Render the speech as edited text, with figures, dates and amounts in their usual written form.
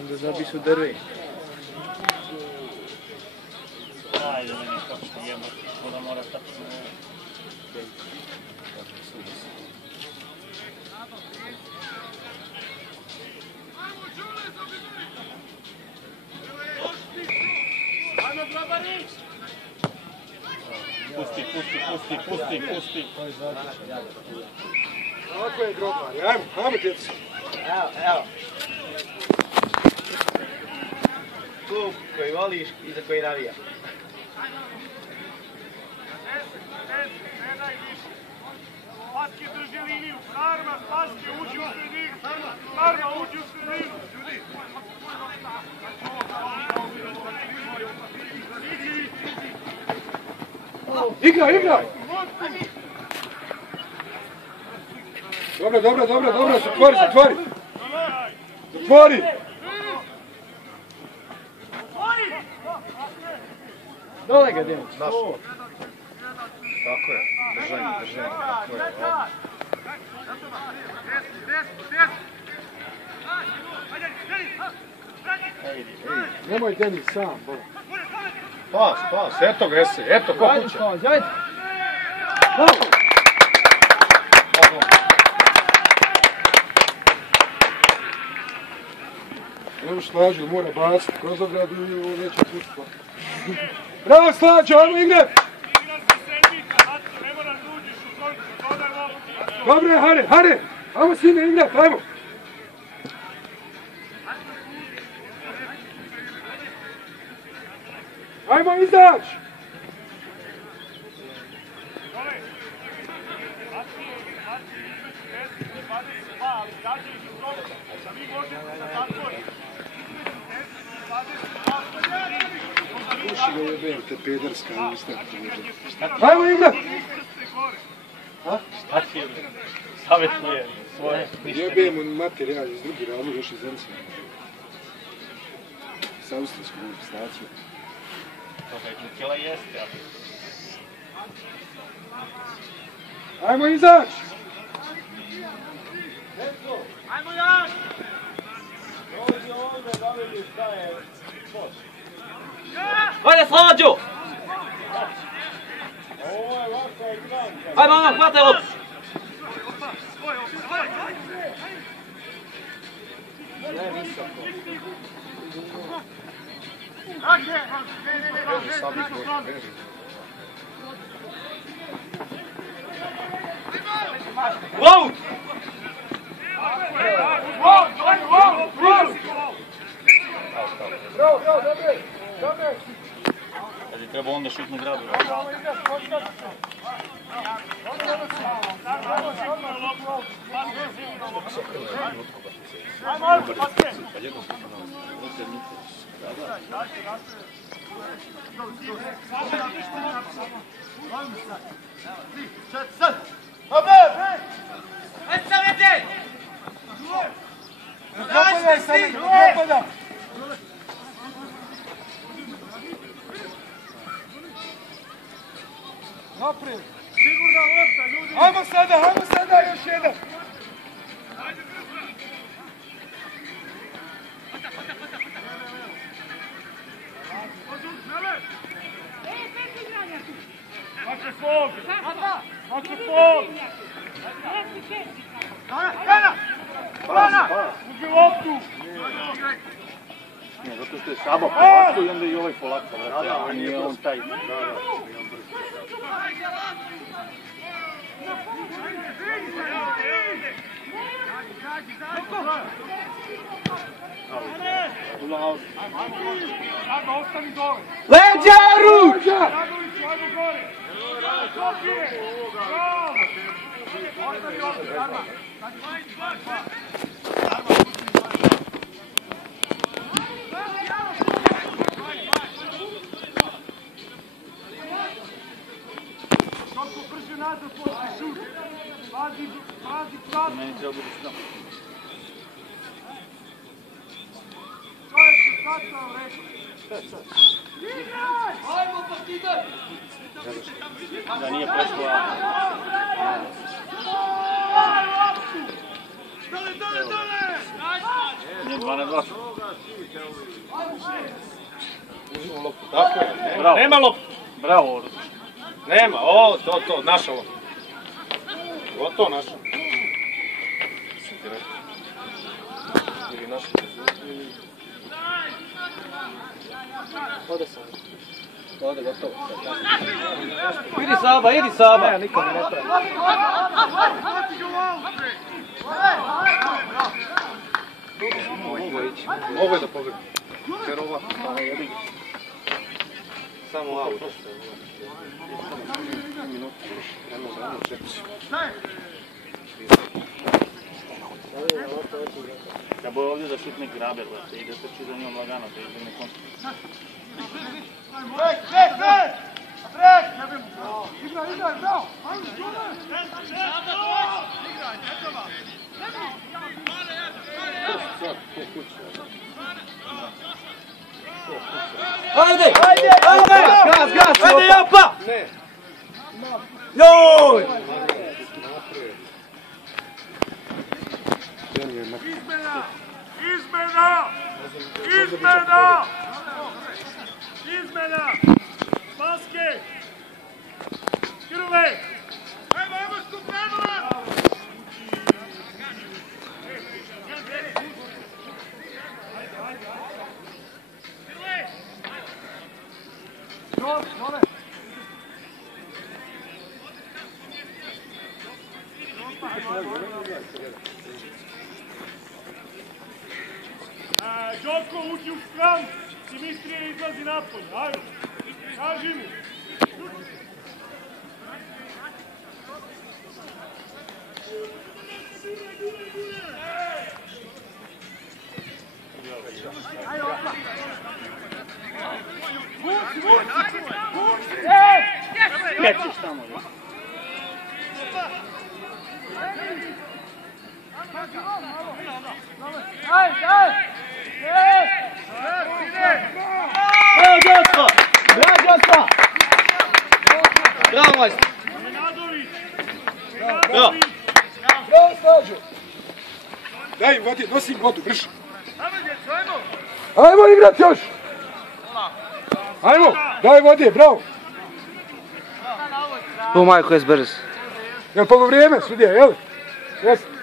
Onda zabiš u drve. Ajde, meni kako što jebati, voda mora tako se... Pusti. Ovako je grobari, ajmo djecu. Evo. Klub koji voliš i za koji navija. Paske drži liniju, Sarma, Paske uđi u sredinu, Sarma uđi u sredinu. Igra! Dobro, zatvori! Zatvori! Dole ga, Denić. Tako je, držanje, tako je. Nemoj Denis sam, bo. Pas, eto ga jesi, eto ko kuće. Ajde. Evo Slađu, mora baciti kroz ogradu i ovo neće pustiti. Bravo Slađu, ajmo igrat! Dobre, Hare! Ajmo sine igrat, ajmo! Ajmo izać! Puši ga jebem, te pederska, ali ste ajmo igrat! Šta ti je? Savjetuje svoje mišljenje. Jebem on materijal iz drugi ravno, još iz Zemca. Sa austrijskom staciju. Toga je Kukela jeste, ali... Ajmo izać! Ajmo jaš! Dođi ovdje da vidiš šta je poš. Ajde Slađo! Ovo je vaša igranka. Ajde mama, hvataj loptu! Wow! Dobre! Kad je trebao onda šutnu gradu. Naprijed! Sigurna lopta, ljudi! Ajmo sada, još jedan! Mače fog! Brana! Uđi loptu! Ne, zato što je Sabo polako i onda i ovaj polako. A nije on taj. Leđa, ruča! Kako brže nazad poslije šut. Pazi pravi. Meni treba bude znam. To je se sačao rekao. Ajmo Partizan! Da nije prešla. Dole! Nije 12-2. Uzimo loptu, tako je. Bravo. Nema loptu. Bravo, Oruč. Nema, o, to, naša lopta. Gotovo naša. Ili naša. Ode sam. Ode, gotovo. Idi Saba, idi Saba. Ne, nikom ne treba. Mogu je da pogledam. Perova. Samo auto. Kad boje ovdje da šutne grabe, i da trči za njom lagano, da izbjegne kontra. Ajde! Gas, gas! Ajde, Japa! Ne. Joj! Izmena! Basket! Krle! Ajmo Stupanova! Đoko uđi u stran, Dimitrije izlazi napolje, ajmo, kaži mu. Krećeš tamo, ne? Bravo, Đospa! Bravo, Đospa! Bravo, majstor! Nenadović! Bravo! Bravo, Slađo! Daj im vodi, nosi im vodu, brž! Ajmo igrat još! Ajmo, daj vodi, bravo! O majko, je brz. Jel' polu vrijeme, sudija, jel? Jesi?